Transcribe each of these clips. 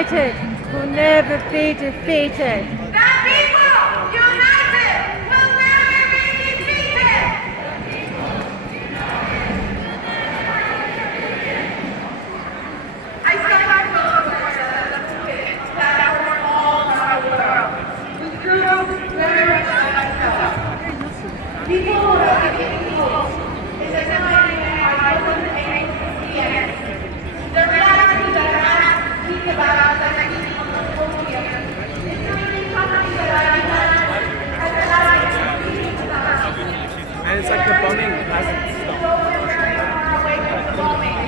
united will never be defeated. The people united will never be defeated. I stand by the movement that are all around the world. With groups very much like myself. People who are giving hope is a time I wasn't able to see anything. The reality that I have to speak about that I need on the podium is really something that I have and that I like to speak about. And it's like the bombing hasn't stopped. So we're very far away from the bombing,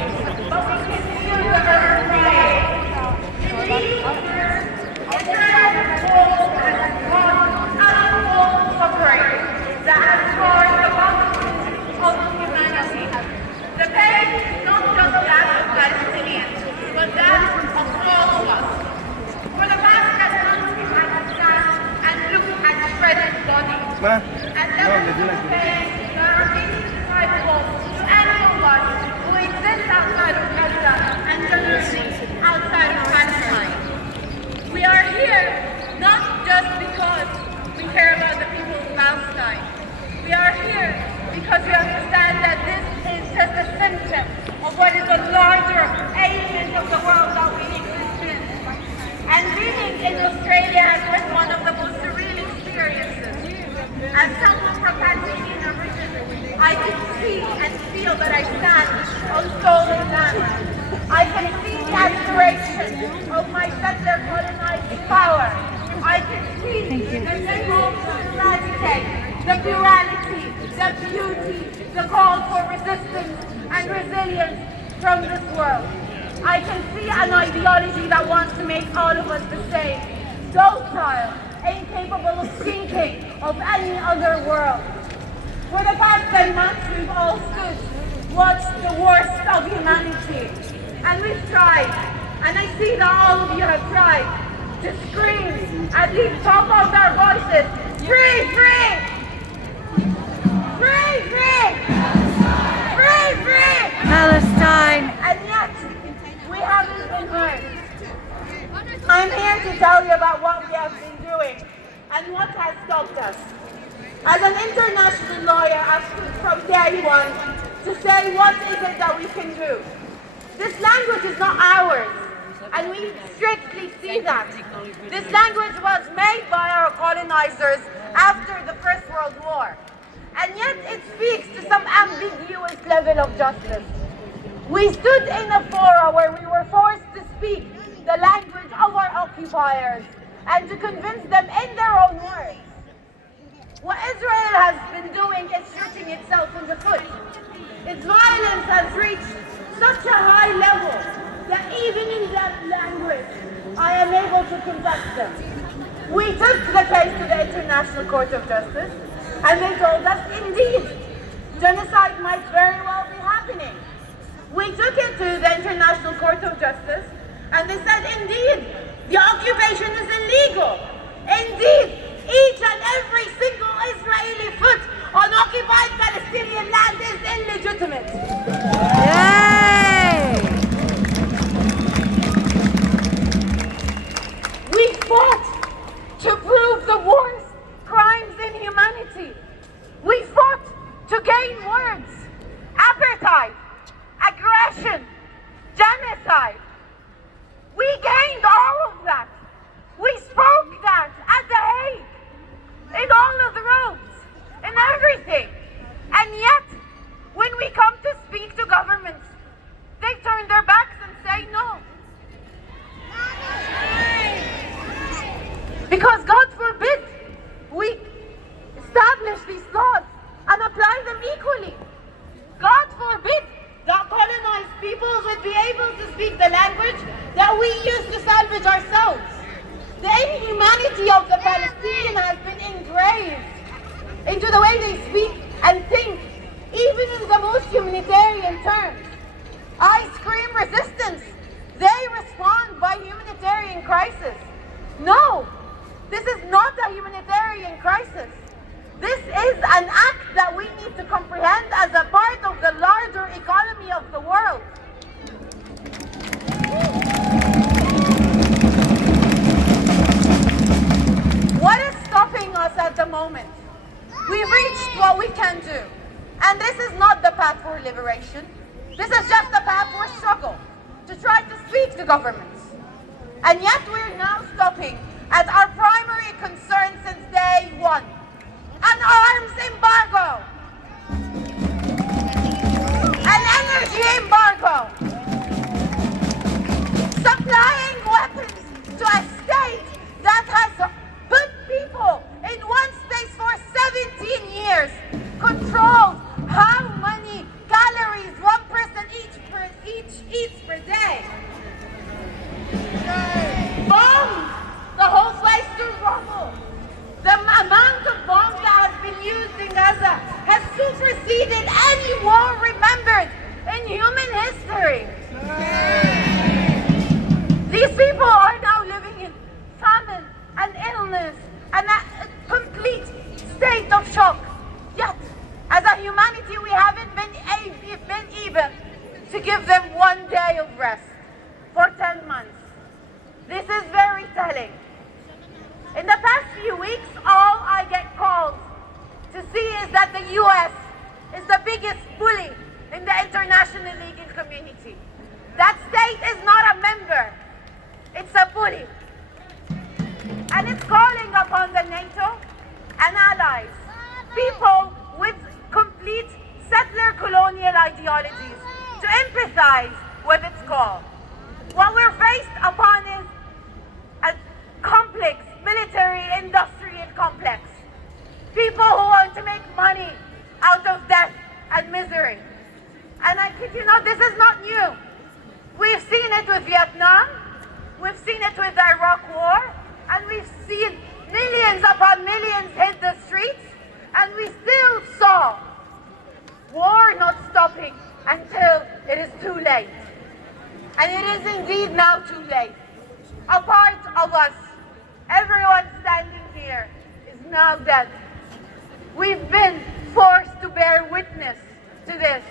but we can feel the earth crying. Indeed, Israel has caused untold suffering that has scored the bottom of humanity. The pain is not just that of Palestinians, but that of all of us. For the past 10 months, we have sat and looked at shredded bodies. And levels of pain that are indescribable to anyone who exists outside of Gaza and generally outside of Palestine. We are here not just because we care about the people of Palestine. We are here because we understand that this is just a symptom of what is a larger ailment of the world that we exist in. And living in Australia has been one of the most surreal experiences. As someone from Palestinian origin, I can see and feel that I stand on stolen land. I can see the aspiration of my settler colonizing power. I can see that they hope to eradicate the plurality, the beauty, the call for resistance and resilience from this world. I can see an ideology that wants to make all of us the same, docile, incapable of thinking of any other world. For the past 10 months, we've all stood, watched the worst of humanity, and we've tried, and I see that all of you have tried, to scream at the top of their voices, free, free! Free, free! Free, free! Palestine! And yet, we haven't been heard. I'm here to tell you about what we have been doing and what has stopped us. As an international lawyer, I've stood from day one to say what is it that we can do. This language is not ours, and we strictly see that. This language was made by our colonizers after the First World War, and yet it speaks to some ambiguous level of justice. We stood in a forum where we were forced to speak the language of our occupiers and to convince them in their own words. What Israel has been doing is shooting itself in the foot. Its violence has reached such a high level that even in that language, I am able to conduct them. We took the case to the International Court of Justice, and they told us, indeed, genocide might very well be happening. We took it to the International Court of Justice, and they said, indeed, the occupation is illegal. Indeed, each and every single Israeli foot on occupied Palestinian land is illegitimate. Yay! We fought to prove the worst crimes in humanity. We fought to gain words, apartheid, aggression, genocide. We gained all of that. We spoke that at The Hague, in all of the rooms, in everything. And yet, when we come to speak to governments, they turn their backs and say no. Because God forbid we establish these laws and apply them equally. God forbid that colonized peoples would be able to speak the language that we used to salvage ourselves. The inhumanity of the Palestinian has been engraved into the way they speak and think, even in the most humanitarian terms. I scream resistance. They respond by humanitarian crisis. No, this is not a humanitarian crisis. This is an act that we need to comprehend as a part of the larger economy of the world. path for liberation. This is just a path for struggle, to try to speak to governments. And yet we're now stopping at our primary concern since day one: an arms embargo, an energy embargo, supplying weapons to a state that has put people in one space for 17 years, controlled how many calories one person each eats per day, bombed the whole place to rubble. The amount of bombs that has been used in Gaza has superseded any war remembered in human history. These people are now living in famine and illness and a complete state of shock. Yet, as a humanity, we haven't been able to give them 1 day of rest for 10 months. This is very telling. In the past few weeks, all I get called to see is that the US is the biggest bully in the international legal community. That state is not a member, it's a bully. And it's calling upon the NATO and allies, people with complete settler colonial ideologies, to empathize with its call. What we're faced upon is a complex military-industrial complex. People who want to make money out of death and misery. And I kid you not, this is not new. We've seen it with Vietnam, we've seen it with the Iraq War, and we've seen millions upon millions hit the streets, and we still saw war not stopping until it is too late. And it is indeed now too late. A part of us, everyone standing here, is now dead. We've been forced to bear witness to this.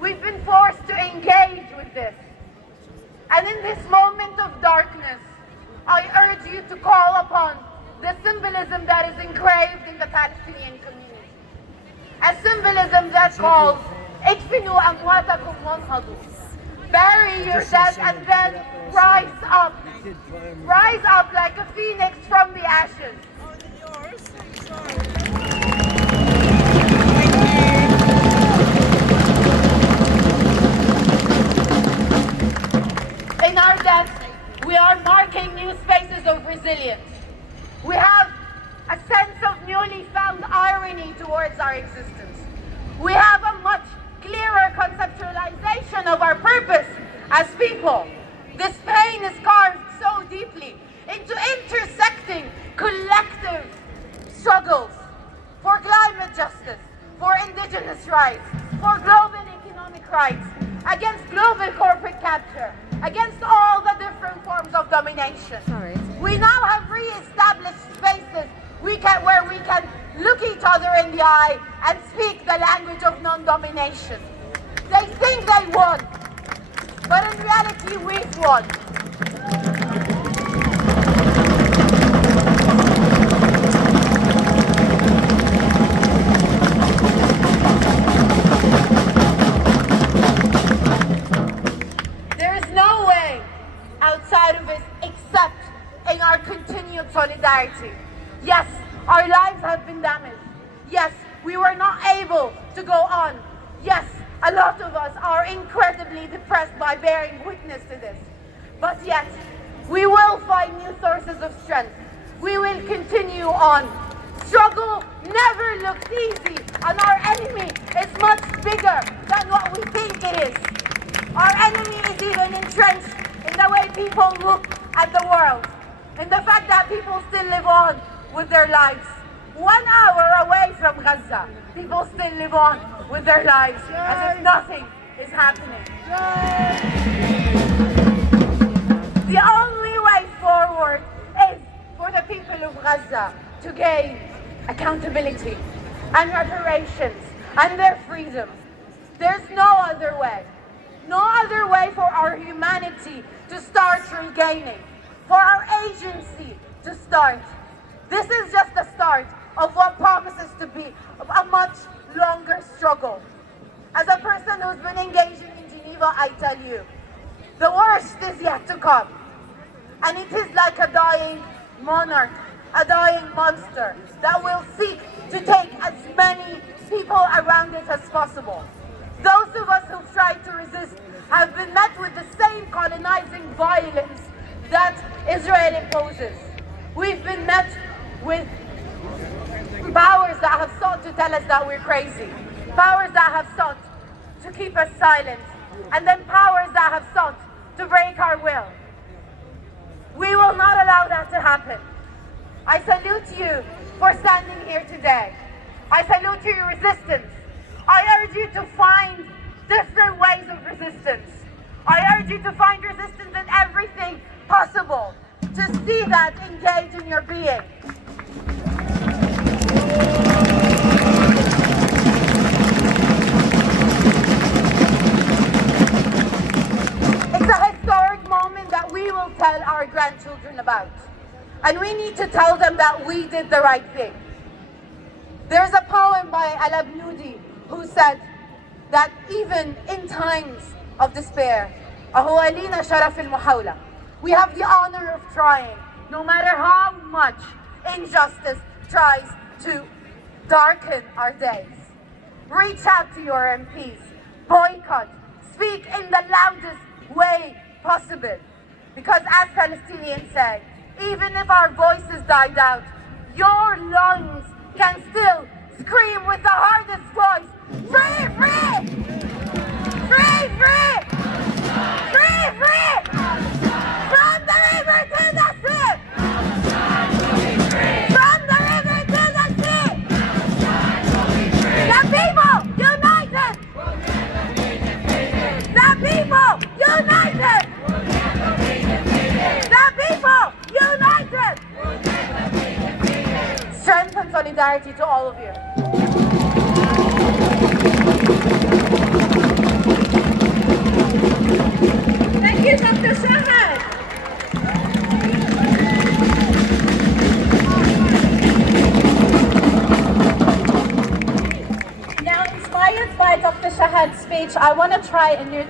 We've been forced to engage with this. And in this moment of darkness, I urge you to call upon the symbolism that is engraved in the Palestinian community. A symbolism that calls, "Ikfinu amwatakum wanhadu." Bury your dead and then rise up. Rise up like a phoenix from the ashes. In our death, we are marking new spaces of resilience. We have a sense of newly found irony towards our existence. We have a much clearer conceptualization of our purpose as people. This pain is carved so deeply into intersecting collective struggles for climate justice, for indigenous rights, for global economic rights, against global corporate capture, against all the different forms of domination. We now have re-established spaces where we can look each other in the eye and speak the language of non-domination. They think they won, but in reality we've won. There is no way outside of it except in our continued solidarity. Yes, our lives have been damaged. Yes, we were not able to go on. Yes, a lot of us are incredibly depressed by bearing witness to this. But yet, we will find new sources of strength. We will continue on. Struggle never looks easy, and our enemy is much bigger than what we think it is. Our enemy is even entrenched in the way people look at the world, in the fact that people still live on with their lives. 1 hour away from Gaza, people still live on with their lives as if nothing is happening. The only way forward is for the people of Gaza to gain accountability and reparations and their freedom. There's no other way. No other way for our humanity to start regaining, for our agency to start. This is just the start of what promises to be a much longer struggle. As a person who's been engaging in Geneva, I tell you, the worst is yet to come. And it is like a dying monarch, a dying monster that will seek to take as many people around it as possible. Those of us who've tried to resist have been met with the same colonizing violence that Israel imposes. We've been met with powers that have sought to tell us that we're crazy, powers that have sought to keep us silent, and then powers that have sought to break our will. We will not allow that to happen. I salute you for standing here today. I salute your resistance. I urge you to find different ways of resistance. I urge you to find resistance in everything possible. To see that engage in your being. It's a historic moment that we will tell our grandchildren about. And we need to tell them that we did the right thing. There's a poem by Al-Abnudi who said that even in times of despair, أهوالينا شرف المحاولة. We have the honor of trying, no matter how much injustice tries to darken our days. Reach out to your MPs, boycott, speak in the loudest way possible. Because as Palestinians say, even if our voices died out, your lungs can still scream with the hardest voice, free, free! Free, free! Free, free! From the river to the sea! From the river to the sea! The people united! The people united! The people united! Strength and solidarity to all of you. Thank you, Dr. Shahad. Now, inspired by Dr. Shahad's speech, I want to try a new